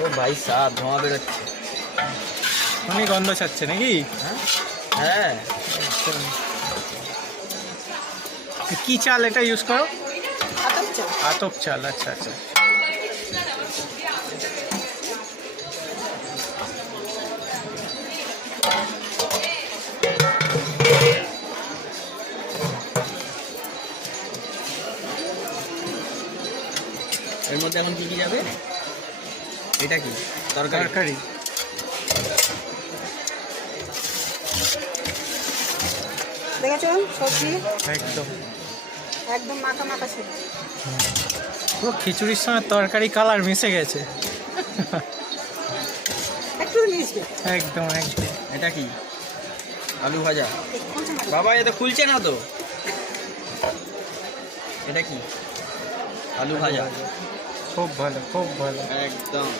ও ভাই সাহেব ধোঁয়া বেরোচ্ছে। অনেক গন্ধ ছাড়ছে নাকি? হ্যাঁ কি চাল এটা ইউজ করো? আতপ চাল। আতপ চাল, আচ্ছা আচ্ছা। এর মধ্যে এখন কি কি যাবে? এটা কি তরকারি? তরকারি। দেখেছো সবজি একদম একদম মাখা মাখা সবজি। পুরো খিচুড়ির সঙ্গে তরকারি কালার মিশে গেছে। একটু মিশবে। একদম একদম। এটা কি? আলু ভাজা। খুলছে না। বাবা এটা খুলছে না তো। এটা কি? আলু ভাজা। খুব ভালো, খুব ভালো। একদম।